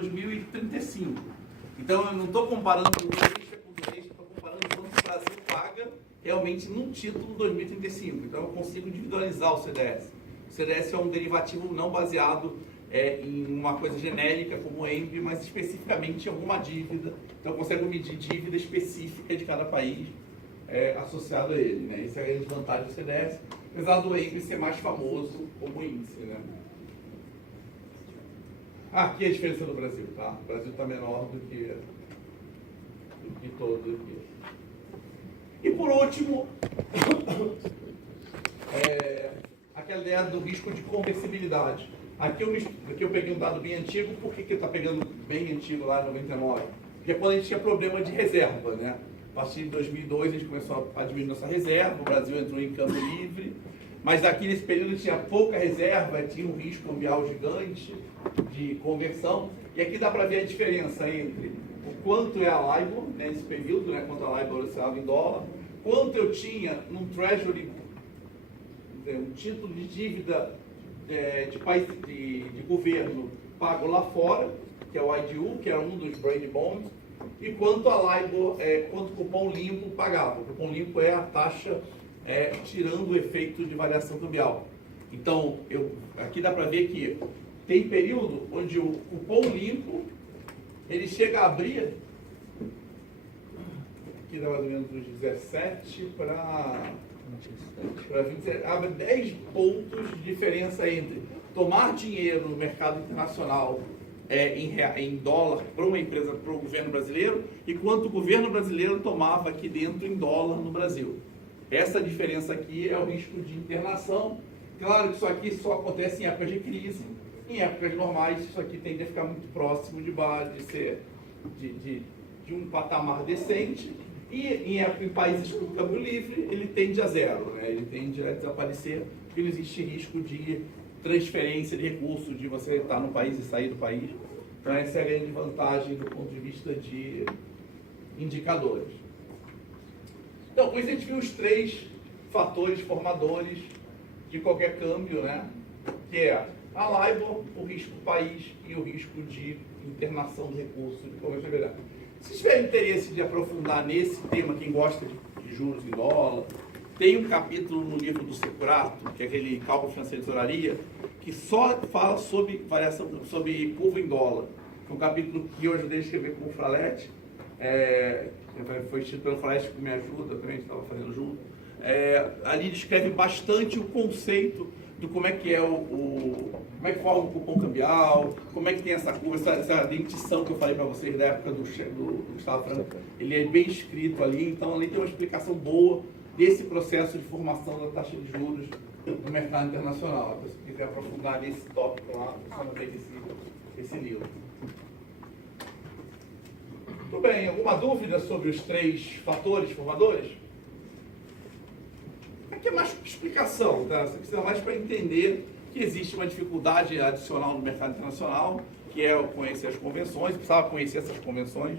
2035. Então, eu não estou comparando durante com durante, estou comparando quanto o Brasil paga realmente num título 2035. Então, eu consigo individualizar o CDS. O CDS é um derivativo não baseado em uma coisa genérica como o ENB, mas especificamente em alguma dívida. Então, eu consigo medir dívida específica de cada país associado a ele. Né? Essa é a grande vantagem do CDS, apesar do ENB ser mais famoso como índice. Né? Aqui é a diferença do Brasil, tá? O Brasil está menor do que todos aqui. E por último, aquela ideia do risco de conversibilidade. Aqui eu peguei um dado bem antigo. Por que está pegando bem antigo lá em 99? Porque é quando a gente tinha problema de reserva, né? A partir de 2002 a gente começou a diminuir nossa reserva, o Brasil entrou em câmbio livre, mas aqui nesse período tinha pouca reserva, tinha um risco cambial gigante de conversão, e aqui dá para ver a diferença entre o quanto é a LIBOR nesse período, né, quanto a LIBOR oscilava em dólar, quanto eu tinha num Treasury, um título de dívida de país de governo pago lá fora, que é o IDU, que era um dos Brand Bonds, e quanto a LIBOR, quanto o cupom limpo pagava. O cupom limpo é a taxa tirando o efeito de variação cambial. Então, aqui dá para ver que tem período onde o cupom limpo ele chega a abrir, aqui dá mais ou menos dos 17 para 27, abre 10 pontos de diferença entre tomar dinheiro no mercado internacional em dólar para uma empresa, para o governo brasileiro, e quanto o governo brasileiro tomava aqui dentro em dólar no Brasil. Essa diferença aqui é o risco de internação. Claro que isso aqui só acontece em épocas de crise. Em épocas normais, isso aqui tende a ficar muito próximo de um patamar decente. E em países com câmbio livre, ele tende a zero, né? Ele tende a desaparecer, porque não existe risco de transferência de recursos, de você estar no país e sair do país. Então, essa é a grande vantagem do ponto de vista de indicadores. Então, com isso a gente viu os 3 fatores formadores de qualquer câmbio, né? Que é a LIBOR, o risco país e o risco de internação de recursos de comércio exterior. Se tiver interesse de aprofundar nesse tema, quem gosta de juros em dólar, tem um capítulo no livro do Securato, que é aquele cálculo financeiro de tesouraria, que só fala sobre variação, sobre curva em dólar. É um capítulo que eu ajudei a escrever com o Fraletti, foi escrito pelo Fraletti que me ajuda, também a gente estava fazendo junto. Ali descreve bastante o conceito do como é que como é que forma o cupom cambial, como é que tem essa curva, essa dentição que eu falei para vocês da época do Gustavo Franco. Ele é bem escrito ali, então ali tem uma explicação boa desse processo de formação da taxa de juros no mercado internacional. Se quiser aprofundar nesse tópico lá, só não tem esse livro. Tudo bem, alguma dúvida sobre os 3 fatores formadores? Aqui é mais explicação, tá? Você precisa mais para entender que existe uma dificuldade adicional no mercado internacional, que é conhecer as convenções, precisava conhecer essas convenções,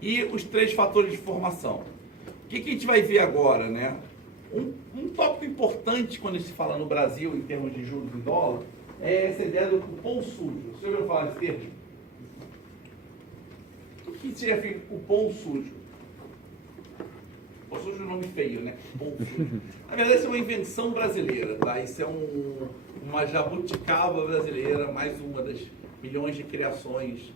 e os 3 fatores de formação. O que a gente vai ver agora, né? Um tópico importante quando se fala no Brasil em termos de juros em dólar é essa ideia do cupom sujo. Você ouviu falar desse termo? O que significa cupom sujo? Cupom sujo é um nome feio, né? Cupom sujo. Na verdade, isso é uma invenção brasileira, tá? Isso é uma jabuticaba brasileira, mais uma das milhões de criações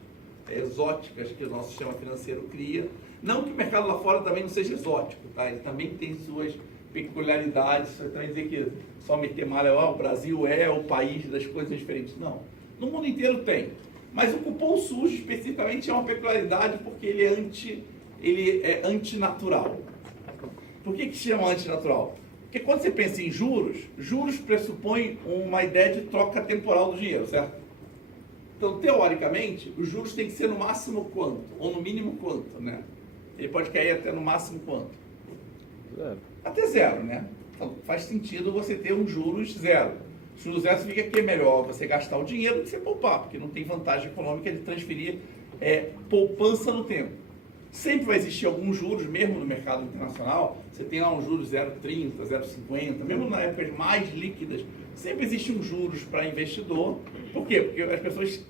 exóticas que o nosso sistema financeiro cria. Não que o mercado lá fora também não seja exótico, tá? Ele também tem suas peculiaridades. Você também dizer que só meter malha, o Brasil é o país das coisas diferentes. Não. No mundo inteiro tem. Mas o cupom sujo, especificamente, é uma peculiaridade porque ele é antinatural. Por que se chama antinatural? Porque quando você pensa em juros pressupõe uma ideia de troca temporal do dinheiro, certo? Então, teoricamente, os juros têm que ser no máximo quanto? Ou no mínimo quanto, né? Ele pode cair até no máximo quanto? Zero. Até zero, né? Então, faz sentido você ter um juros zero. Juros zero significa que é melhor você gastar o dinheiro do que você poupar, porque não tem vantagem econômica de transferir poupança no tempo. Sempre vai existir alguns juros, mesmo no mercado internacional, você tem lá um juros 0,30, 0,50, mesmo na épocas mais líquidas, sempre existe um juros para investidor. Por quê? Porque as pessoas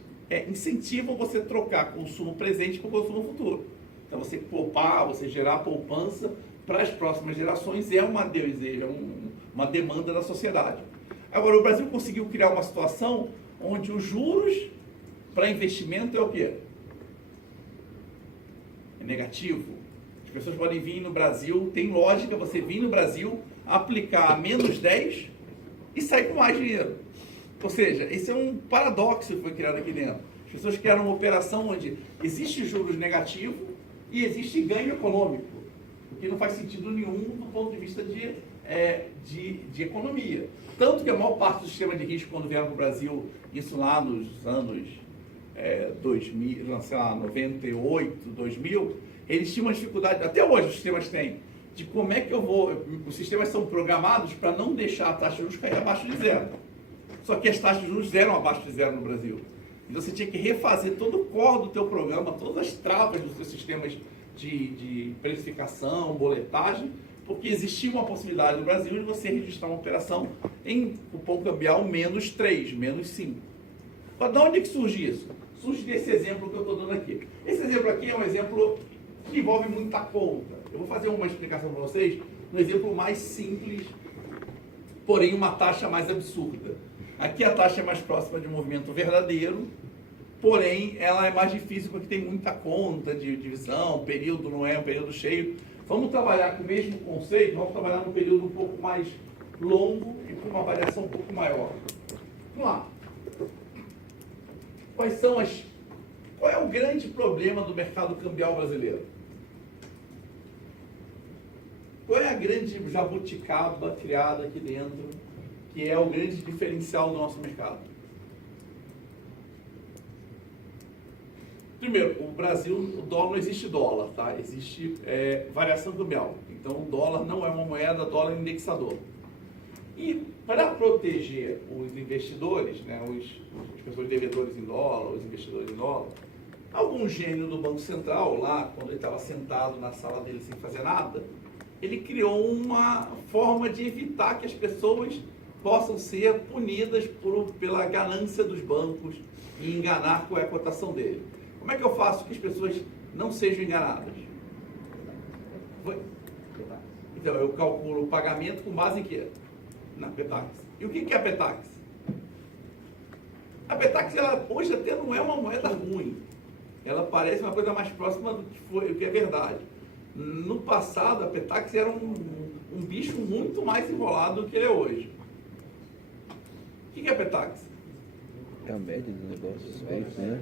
incentivam você trocar consumo presente por consumo futuro. Então, você poupar, você gerar poupança para as próximas gerações é uma demanda da sociedade. Agora, o Brasil conseguiu criar uma situação onde os juros para investimento é o quê? É negativo. As pessoas podem vir no Brasil, tem lógica você vir no Brasil, aplicar menos 10 e sair com mais dinheiro. Ou seja, esse é um paradoxo que foi criado aqui dentro. As pessoas criaram uma operação onde existe juros negativo e existe ganho econômico, o que não faz sentido nenhum do ponto de vista de economia. Tanto que a maior parte do sistema de risco, quando vieram para o Brasil, isso lá nos anos 2000, sei lá, 98, 2000, eles tinham uma dificuldade, até hoje os sistemas têm, de como é que eu vou... Os sistemas são programados para não deixar a taxa de juros cair abaixo de zero. Só que as taxas de juros eram abaixo de zero no Brasil. Então você tinha que refazer todo o core do teu programa, todas as travas dos teus sistemas de precificação, boletagem, porque existia uma possibilidade no Brasil de você registrar uma operação em cupom cambial menos 3, menos 5. Mas de onde é que surge isso? Surge desse exemplo que eu estou dando aqui. Esse exemplo aqui é um exemplo que envolve muita conta. Eu vou fazer uma explicação para vocês no exemplo mais simples, porém uma taxa mais absurda. Aqui a taxa é mais próxima de um movimento verdadeiro, porém ela é mais difícil porque tem muita conta de divisão, período não é um período cheio. Vamos trabalhar com o mesmo conceito, vamos trabalhar num período um pouco mais longo e com uma variação um pouco maior. Vamos lá. Qual é o grande problema do mercado cambial brasileiro? Qual é a grande jabuticaba criada aqui dentro, que é o grande diferencial do nosso mercado? Primeiro, o Brasil, o dólar, não existe dólar, tá? Existe variação cambial. Então, o dólar não é uma moeda, dólar é indexador. E para proteger os investidores, né, as pessoas devedores em dólar, os investidores em dólar, algum gênio do Banco Central, lá, quando ele estava sentado na sala dele sem fazer nada, ele criou uma forma de evitar que as pessoas possam ser punidas pela ganância dos bancos e enganar qual é a cotação dele. Como é que eu faço que as pessoas não sejam enganadas? Então, eu calculo o pagamento com base em quê? Na Petax. E o que é a Petax? A Petax, ela hoje até não é uma moeda ruim. Ela parece uma coisa mais próxima do que é verdade. No passado, a Petax era um bicho muito mais enrolado do que ele é hoje. O que é a Petax? É a média dos negócios feitos, né?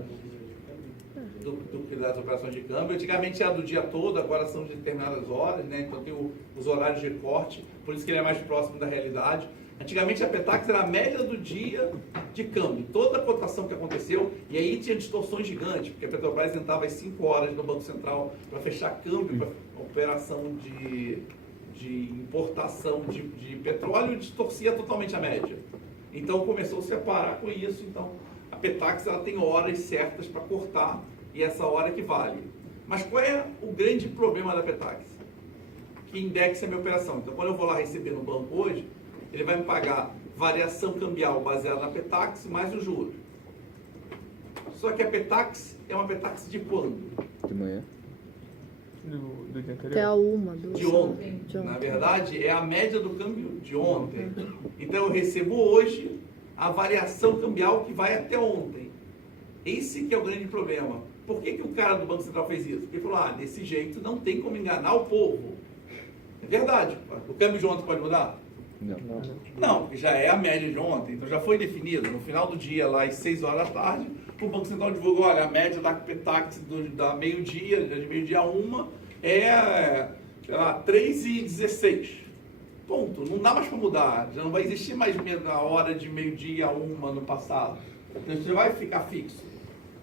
Das operações de câmbio. Antigamente era do dia todo, agora são de determinadas horas, né? Então tem os horários de corte, por isso que ele é mais próximo da realidade. Antigamente a Petax era a média do dia de câmbio, toda a cotação que aconteceu, e aí tinha distorções gigantes, porque a Petrobras entrava às 5 horas no Banco Central para fechar câmbio, para operação de importação de petróleo, e distorcia totalmente a média. Então começou a se separar com isso. Então a Petax ela tem horas certas para cortar, e essa hora que vale. Mas qual é o grande problema da Petax? Que indexa a minha operação. Então quando eu vou lá receber no banco hoje, ele vai me pagar variação cambial baseada na Petax mais o juro. Só que a Petax é uma Petax de quando? De manhã. Do dia anterior? Até a uma, duas. De ontem. De ontem. Na verdade, é a média do câmbio de ontem. Então eu recebo hoje a variação cambial que vai até ontem. Esse que é o grande problema. Por que o cara do Banco Central fez isso? Porque ele falou, desse jeito não tem como enganar o povo. É verdade. O câmbio de ontem pode mudar? Não, porque já é a média de ontem, então já foi definido. No final do dia, lá às 6 horas da tarde, o Banco Central divulgou, olha, a média da Petax da meio-dia, de meio-dia a 1, é, sei lá, 3,16. Ponto. Não dá mais para mudar. Já não vai existir mais a hora de meio-dia a 1 no passado. Então, isso vai ficar fixo.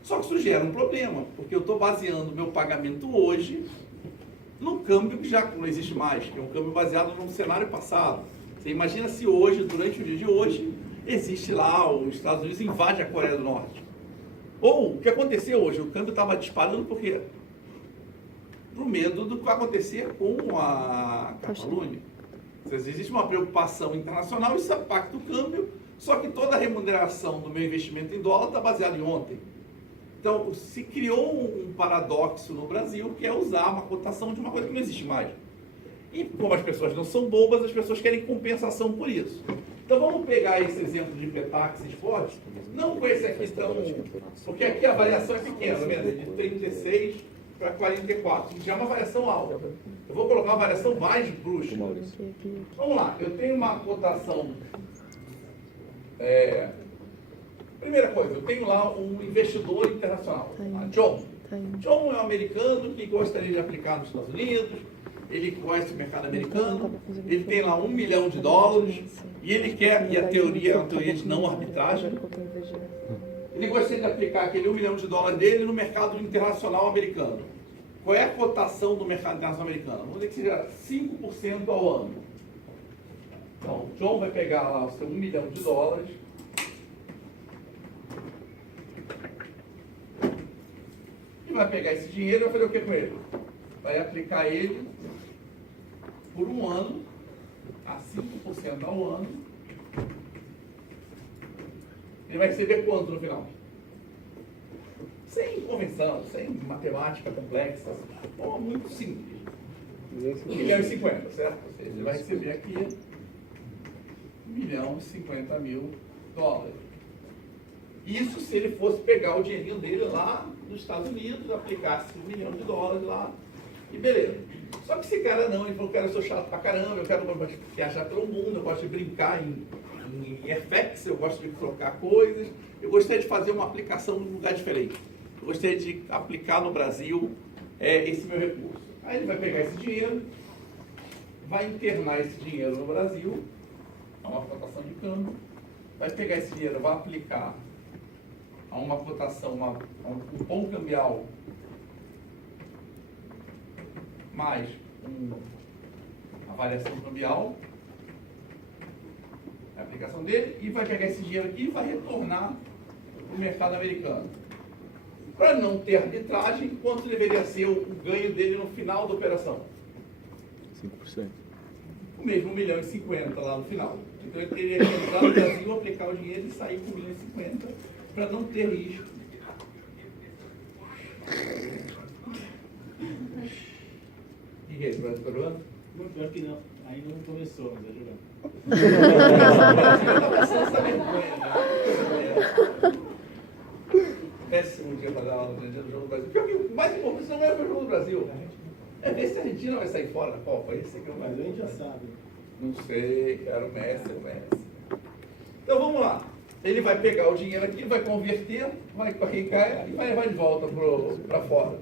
Só que isso gera um problema, porque eu estou baseando o meu pagamento hoje num câmbio que já não existe mais, que é um câmbio baseado num cenário passado. Você imagina se hoje, durante o dia de hoje, existe lá, os Estados Unidos invade a Coreia do Norte. Ou, o que aconteceu hoje? O câmbio estava disparando por quê? Por medo do que vai acontecer com a Catalunha. Existe uma preocupação internacional, isso impacta o câmbio, só que toda a remuneração do meu investimento em dólar está baseada em ontem. Então, se criou um paradoxo no Brasil, que é usar uma cotação de uma coisa que não existe mais. E como as pessoas não são bobas, as pessoas querem compensação por isso. Então vamos pegar esse exemplo de Petax Spot, não com esse aqui tão... Porque aqui a variação é pequena, tá vendo? De 36 para 44, já é uma variação alta. Eu vou colocar uma variação mais brusca. Vamos lá, eu tenho uma cotação... Primeira coisa, eu tenho lá um investidor internacional, John. John é um americano que gostaria de aplicar nos Estados Unidos, ele conhece o mercado americano, ele tem lá $1 milhão e ele quer, e a teoria é uma teoria de não arbitragem, ele gostaria de aplicar aquele $1 milhão dele no mercado internacional americano. Qual é a cotação do mercado internacional americano? Vamos dizer que seja 5% ao ano. Então, John vai pegar lá o seu $1 milhão, e vai pegar esse dinheiro e vai fazer o que com ele? Vai aplicar ele por um ano, a 5% ao ano. Ele vai receber quanto no final? Sem convenção, sem matemática complexa, muito simples. $1,50 milhão, certo? Ou seja, ele vai receber aqui $1,50 milhões. Isso se ele fosse pegar o dinheirinho dele lá nos Estados Unidos, aplicasse $1 milhão lá e beleza. Só que esse cara não, ele falou, cara, eu sou chato pra caramba, eu quero viajar pelo mundo, eu gosto de brincar em FX, eu gosto de trocar coisas, eu gostaria de fazer uma aplicação num lugar diferente. Eu gostaria de aplicar no Brasil esse meu recurso. Aí ele vai pegar esse dinheiro, vai internar esse dinheiro no Brasil, a uma cotação de câmbio, vai pegar esse dinheiro, vai aplicar a uma cotação, a um cupom cambial mais a variação cambial, a aplicação dele, e vai pegar esse dinheiro aqui e vai retornar para o mercado americano. Para não ter arbitragem, quanto deveria ser o ganho dele no final da operação? 5%. O mesmo $1,50 milhão lá no final. Então ele teria que entrar no Brasil, aplicar o dinheiro e sair com $1,50 milhão para não ter risco. E aí, vai coroando? Não, pior que não. Ainda não começou, mas é jogando. Está passando essa vergonha, né? Péssimo dia para dar aula no jogo do Brasil. Pior que o mais importante não é o jogo do Brasil. É ver se a Argentina vai sair fora da Copa. Esse aqui é o mais Mas a gente já importante. sabe. Não sei, quero o Messi. Então vamos lá. Ele vai pegar o dinheiro aqui, vai converter, vai carregar e vai levar de volta para fora.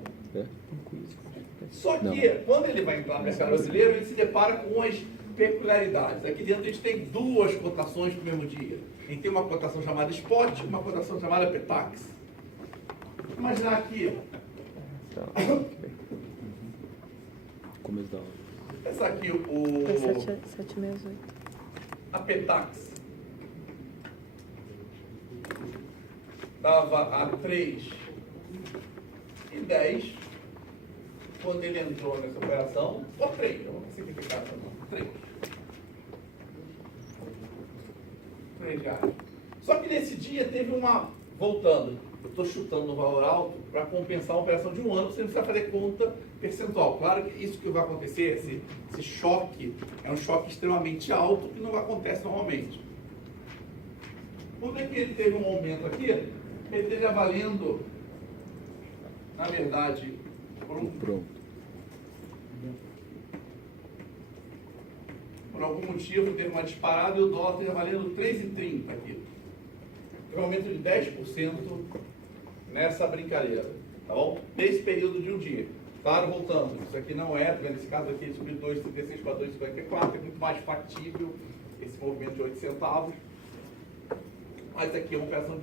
Só que quando ele vai entrar no mercado brasileiro, ele se depara com umas peculiaridades. Aqui dentro a gente tem duas cotações para o mesmo dia. A gente tem uma cotação chamada Spot e uma cotação chamada Petax. Imaginar aqui. Começo da aula. Essa aqui, 768. a Petax dava a 3,10 quando ele entrou nessa operação, ou 3, vamos simplificar também, 3 reais. Só que nesse dia teve voltando, eu estou chutando um valor alto para compensar uma operação de um ano, você não precisa fazer conta percentual. Claro que isso que vai acontecer, esse choque, é um choque extremamente alto que não acontece normalmente. Quando é que ele teve um aumento aqui, ele esteja valendo, na verdade, Pronto. por algum motivo teve uma disparada e o dólar esteja valendo 3,30 aqui. Teve um aumento de 10% nessa brincadeira, tá bom? Nesse período de um dia. Claro, voltando, isso aqui não é, nesse caso aqui ele subiu 2,36 para 2,54, é muito mais factível esse movimento de 8 centavos. Mas aqui é uma operação de